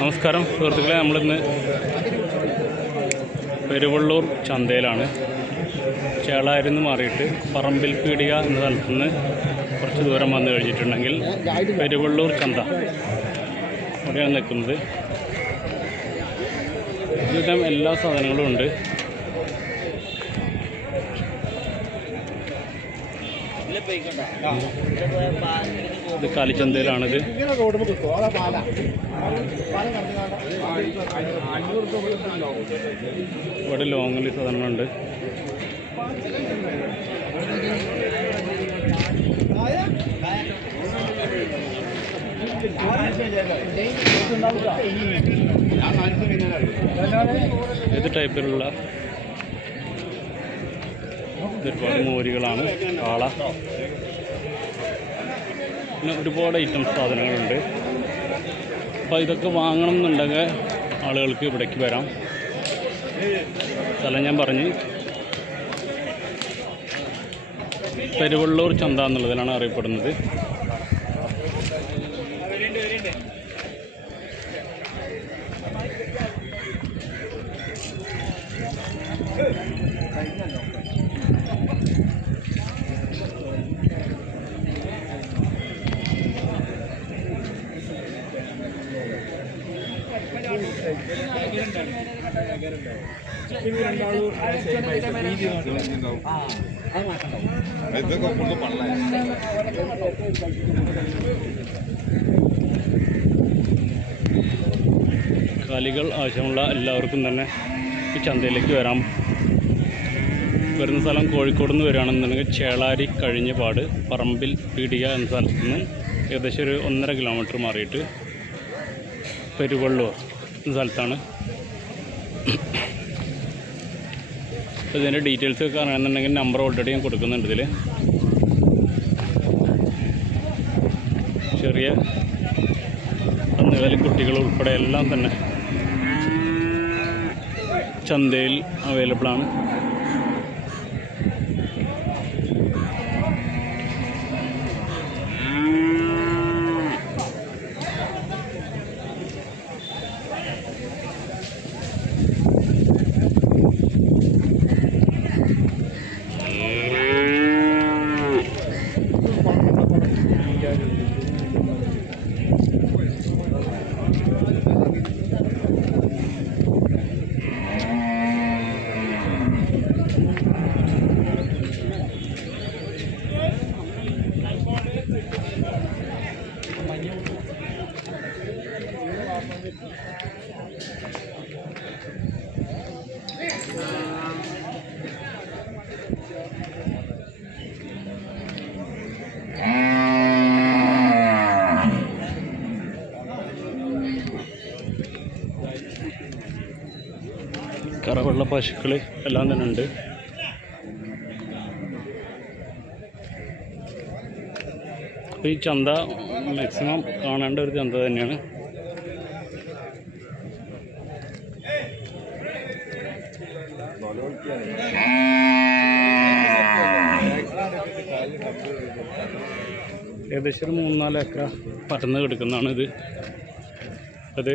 നമസ്കാരം സുഹൃത്തുക്കളെ നമ്മളിന്ന് പെരുവള്ളൂർ ചന്തയിലാണ്. ചേളായിരുന്നു മാറിയിട്ട് പറമ്പിൽ പീടിക എന്ന സ്ഥലത്ത് നിന്ന് കുറച്ച് ദൂരം വന്നു കഴിഞ്ഞിട്ടുണ്ടെങ്കിൽ പെരുവള്ളൂർ ചന്ത. അവിടെയാണ് നിൽക്കുന്നത്. ഇതിലും എല്ലാ സാധനങ്ങളും ഉണ്ട്. ഇത് കാലിച്ചന്തയിലാണിത് ഇങ്ങനെ റോഡ് കിട്ടുമോ അതാ പാല. പാലം ഇവിടെ ലോങ്ങിൽ സാധനങ്ങളുണ്ട്. ഏത് ടൈപ്പിലുള്ള ഒരുപാട് മോരികളാണ് കാള. പിന്നെ ഒരുപാട് ഐറ്റം സാധനങ്ങളുണ്ട്. അപ്പോൾ ഇതൊക്കെ വാങ്ങണം എന്നുണ്ടെങ്കിൽ ആളുകൾക്ക് ഇവിടേക്ക് വരാം. സ്ഥലം ഞാൻ പറഞ്ഞ്. പെരുവള്ളൂർ ചന്ത എന്നുള്ളതിലാണ് അറിയപ്പെടുന്നത്. ഇതൊക്കെ ആവശ്യമുള്ള എല്ലാവർക്കും തന്നെ ഈ ചന്തയിലേക്ക് വരാം. വരുന്ന സ്ഥലം കോഴിക്കോട് നിന്ന് വരികയാണെന്നുണ്ടെങ്കിൽ ചേളാരി കഴിഞ്ഞ പാട് പറമ്പിൽ പീടിക എന്ന സ്ഥലത്ത് നിന്ന് ഏകദേശം ഒരു ഒന്നര കിലോമീറ്റർ മാറിയിട്ട് പെരുവള്ളൂർ എന്ന സ്ഥലത്താണ്. അപ്പോൾ ഇതിന്റെ ഡീറ്റെയിൽസ് ഒക്കെ അറിയണമെന്നുണ്ടെങ്കിൽ നമ്പർ ഓൾറെഡി ഞാൻ കൊടുക്കുന്നുണ്ട് ഇതിൽ ചെറിയ കന്നുകാലി കുട്ടികൾ ഉൾപ്പെടെ എല്ലാം തന്നെ ചന്തയിൽ അവൈലബിൾ ആണ് കറവെള്ള പശുക്കൾ എല്ലാം തന്നെ ഉണ്ട്. ഈ ചന്ത മാക്സിമം കാണേണ്ട ഒരു ചന്ത തന്നെയാണ്. ഏകദേശം ഒരു മൂന്നാൽ ഏക്കർ പരന്ന് കിടക്കുന്നതാണ് ഇത്. അത്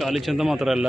കാലിച്ചന്ത മാത്രമല്ല.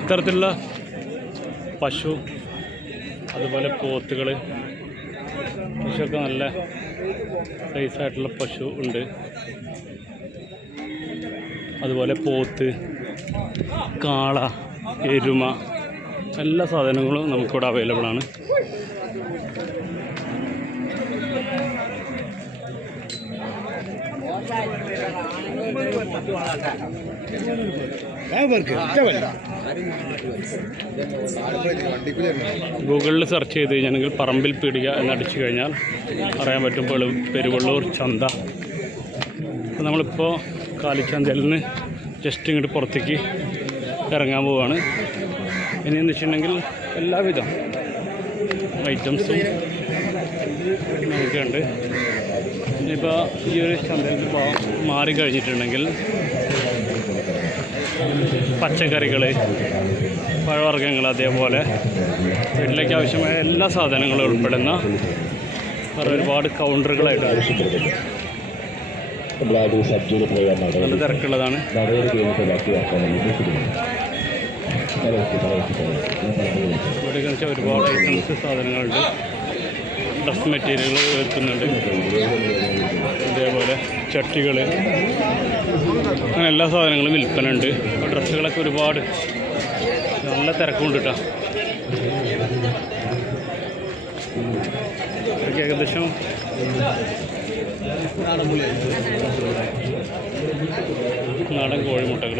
ഇത്തരത്തിലുള്ള പശു അതുപോലെ പോത്തുകൾ പശുവൊക്കെ നല്ല സൈസായിട്ടുള്ള പശു ഉണ്ട്. അതുപോലെ പോത്ത് കാള എരുമ എല്ലാ സാധനങ്ങളും നമുക്കിവിടെ അവൈലബിൾ ഗൂഗിളിൽ സെർച്ച് ചെയ്ത് കഴിഞ്ഞാൽ പറമ്പിൽ പീടിക എന്നടിച്ചു കഴിഞ്ഞാൽ അറിയാൻ പറ്റും പെരുവള്ളൂർ ചന്ത. അപ്പോൾ നമ്മളിപ്പോൾ കാലിച്ചന്തയിൽ നിന്ന് ജസ്റ്റ് ഇങ്ങോട്ട് പുറത്തേക്ക് ഇറങ്ങാൻ പോവുകയാണ് ഇനിയെന്ന് വെച്ചിട്ടുണ്ടെങ്കിൽ എല്ലാവിധം ഐറ്റംസും നമുക്കുണ്ട് ഇനിയിപ്പോൾ ഈ ഒരു ചന്തയിൽ മാറിക്കഴിഞ്ഞിട്ടുണ്ടെങ്കിൽ മാറി കഴിഞ്ഞിട്ടുണ്ടെങ്കിൽ പച്ചക്കറികൾ പഴവർഗങ്ങൾ അതേപോലെ വീട്ടിലേക്ക് ആവശ്യമായ എല്ലാ സാധനങ്ങളും ഉൾപ്പെടുന്ന ഒരുപാട് കൗണ്ടറുകളായിട്ടാണ് നല്ല തിരക്കുള്ളതാണ്. ഇവിടെ ഒരുപാട് ഐറ്റംസ് സാധനങ്ങളുണ്ട്. ഡ്രസ് മെറ്റീരിയലുകൾ വെക്കുന്നുണ്ട് അതേപോലെ ചട്ടികൾ അങ്ങനെ എല്ലാ സാധനങ്ങളും വിൽപ്പനയുണ്ട്. ഡ്രസ്സുകളൊക്കെ ഒരുപാട്. നല്ല തിരക്കുണ്ട് കേട്ടോ ഏകദേശം നാടൻ കോഴിമുട്ടകൾ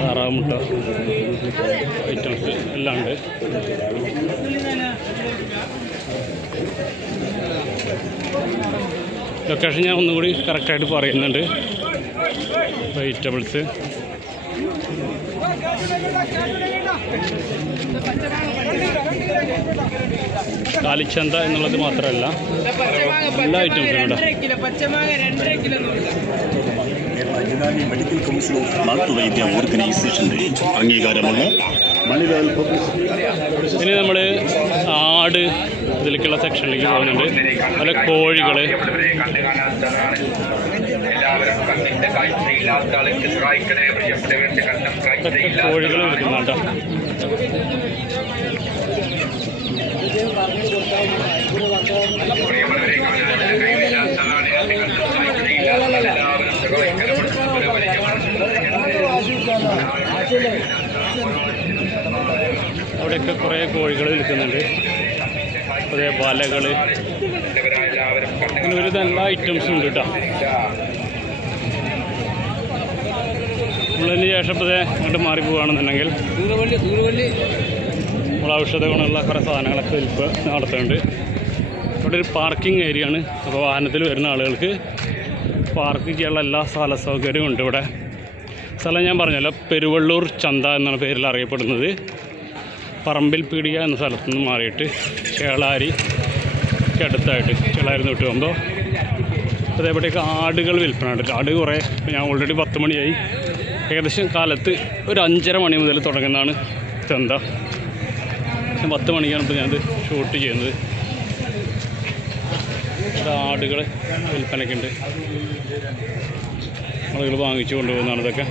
താറാവ് മുട്ട ഐറ്റംസ് എല്ലാം ഉണ്ട്. ലൊക്കേഷൻ ഞാൻ ഒന്നുകൂടി കറക്റ്റായിട്ട് പറയുന്നുണ്ട്. വെജിറ്റബിൾസ് കാലിച്ചന്ത എന്നുള്ളത് മാത്രമല്ല. എല്ലാ ഐറ്റംസും ഉണ്ട്. മെഡിക്കൽ കൗൺസിൽ ഓഫ് അംഗീകാരമുള്ള ഇനി നമ്മൾ ആട് ഇതിലേക്കുള്ള സെക്ഷനിലേക്ക് പോകുന്നുണ്ട്. അതുപോലെ കോഴികൾ കോഴികൾ വലിയ അവിടെയൊക്കെ കുറേ കോഴികൾ വിൽക്കുന്നുണ്ട്. അതേ വലകൾ അങ്ങനെ ഒരു എല്ലാ ഐറ്റംസും ഉണ്ട് കേട്ടോ നമ്മളതിന് ശേഷം ഇപ്പോഴേ ഇങ്ങോട്ട് മാറി പോവുകയാണെന്നുണ്ടെങ്കിൽ ദൂരവള്ളി ദൂരവള്ളി നമ്മൾ ഔഷധ ഗുണമുള്ള കുറേ സാധനങ്ങളൊക്കെ വിൽപ്പ് നടത്തുന്നുണ്ട്. ഇവിടെ ഒരു പാർക്കിംഗ് ഏരിയ ആണ്. അപ്പോൾ വാഹനത്തിൽ വരുന്ന ആളുകൾക്ക് പാർക്ക് ചെയ്യാനുള്ള എല്ലാ സ്ഥല സൗകര്യവും ഉണ്ട് ഇവിടെ. സ്ഥലം ഞാൻ പറഞ്ഞല്ലോ പെരുവള്ളൂർ ചന്ത എന്നാണ് പേരിൽ അറിയപ്പെടുന്നത്. പറമ്പിൽ പീടിക എന്ന സ്ഥലത്തുനിന്ന് മാറിയിട്ട് ചേളാരി അടുത്തായിട്ട് ചേളാരി തൊട്ട് പോകുമ്പോൾ അതേപോലെയൊക്കെ ആടുകൾ വിൽപ്പന ഉണ്ട് ആട് കുറേ. ഞാൻ ഓൾറെഡി പത്ത് മണിയായി. ഏകദേശം കാലത്ത് ഒരു അഞ്ചര മണി മുതൽ തുടങ്ങുന്നതാണ് ചന്ത. ഞാൻ പത്ത് മണിക്കാണ് ഇപ്പോൾ ഞാനത് ഷൂട്ട് ചെയ്യുന്നത്. ആടുകൾ വിൽപ്പനയ്ക്കുണ്ട്. ആളുകൾ വാങ്ങിച്ചു കൊണ്ടുപോകുന്നതാണ് ഇതൊക്കെ.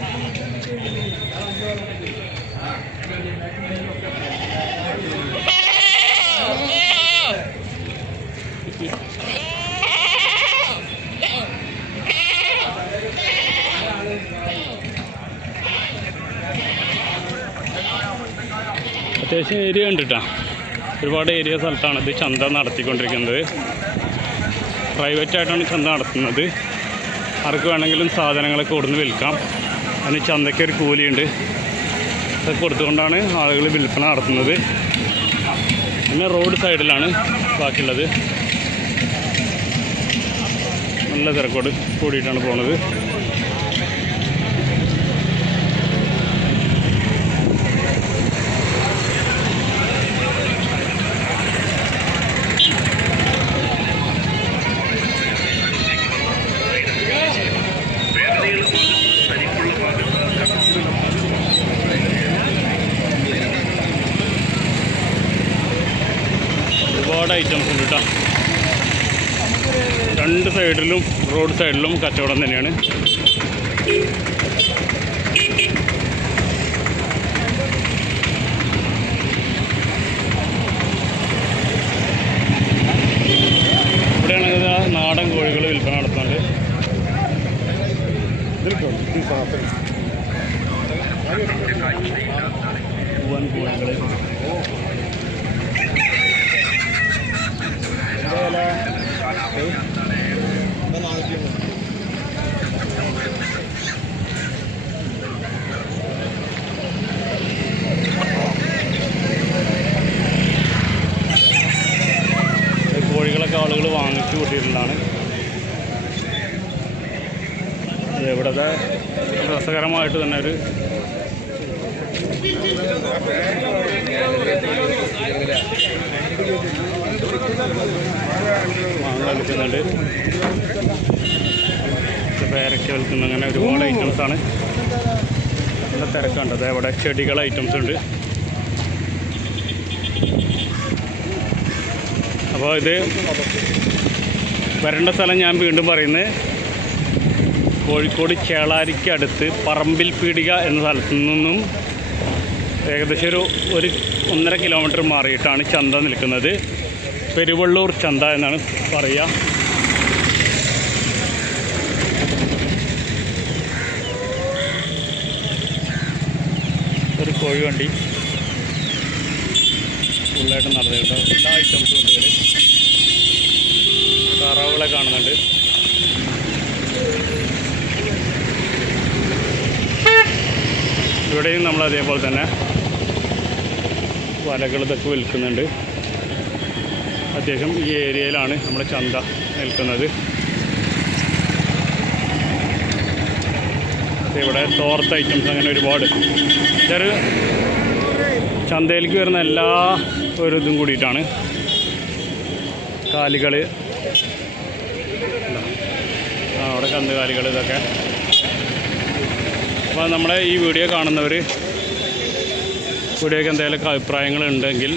അത്യാവശ്യം ഏരിയ ഉണ്ട് ഒരുപാട് ഏരിയ സ്ഥലത്താണ് ഇത് ചന്ത നടത്തിക്കൊണ്ടിരിക്കുന്നത്. പ്രൈവറ്റ് ആയിട്ടാണ് ചന്ത നടത്തുന്നത്. ആർക്ക് വേണമെങ്കിലും സാധനങ്ങളൊക്കെ കൊടുന്ന് വിൽക്കാം. അതിന് ചന്തയ്ക്ക് ഒരു കൂലിയുണ്ട്. അതൊക്കെ കൊടുത്തുകൊണ്ടാണ് ആളുകൾ വിൽപ്പന നടത്തുന്നത്. പിന്നെ റോഡ് സൈഡിലാണ് ബാക്കിയുള്ളത്. നല്ല തിരക്കോട് കൂടിയിട്ടാണ് പോണത്. റോഡ് സൈഡിലും കച്ചവടം തന്നെയാണ് ഇവിടെയാണെങ്കിൽ ഇതാ നാടൻ കോഴികൾ വിൽപ്പന നടത്തുന്നുണ്ട് പൂവൻ കോഴികൾ മാങ്ങ വിൽക്കുന്നുണ്ട് പേരക്ക വിൽക്കുന്ന അങ്ങനെ ഒരുപാട് ഐറ്റംസാണ് നല്ല തിരക്കുണ്ട് അതെ അവിടെ ചെടികൾ ഐറ്റംസ് ഉണ്ട്. അപ്പോൾ ഇത് വരേണ്ട സ്ഥലം ഞാൻ വീണ്ടും പറയുന്നത് കോഴിക്കോട് ചേളാരിക്ക് അടുത്ത് പറമ്പിൽ പീടിക എന്ന സ്ഥലത്തു നിന്നും ഏകദേശം ഒരു ഒരു ഒന്നര കിലോമീറ്റർ മാറിയിട്ടാണ് ചന്ത നിൽക്കുന്നത്. പെരുവള്ളൂർ ചന്ത എന്നാണ് പറയുക ഒരു കോഴി വണ്ടി ഫുള്ളായിട്ട് നടന്നിട്ടുണ്ട്. എല്ലാ ഐറ്റംസും ഉണ്ട് ഇതിൽ താറാവുകളെ കാണുന്നുണ്ട്. ഇവിടെയും നമ്മൾ അതേപോലെ തന്നെ വലകൾ ഇതൊക്കെ വിൽക്കുന്നുണ്ട്. അത്യാവശ്യം ഈ ഏരിയയിലാണ് നമ്മുടെ ചന്ത നിൽക്കുന്നത്. ഇവിടെ തോർത്ത് ഐറ്റംസ് അങ്ങനെ ഒരുപാട്. ഇതൊരു ചന്തയിലേക്ക് വരുന്ന എല്ലാ ഒരു ഇതും കൂടിയിട്ടാണ്. കാലികൾ അവിടെ കന്നുകാലികൾ ഇതൊക്കെ അപ്പോൾ നമ്മുടെ ഈ വീഡിയോ കാണുന്നവർ വീഡിയോയ്ക്ക് എന്തെങ്കിലുമൊക്കെ അഭിപ്രായങ്ങൾ ഉണ്ടെങ്കിൽ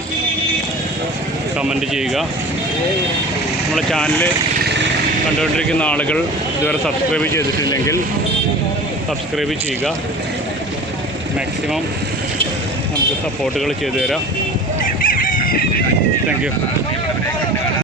കമന്റ് ചെയ്യുക. നമ്മുടെ ചാനൽ കണ്ടുകൊണ്ടിരിക്കുന്ന ആളുകൾ ഇതുവരെ സബ്സ്ക്രൈബ് ചെയ്തിട്ടില്ലെങ്കിൽ സബ്സ്ക്രൈബ് ചെയ്യുക. മാക്സിമം നമുക്ക് സപ്പോർട്ടുകൾ ചെയ്തു തരാം. താങ്ക്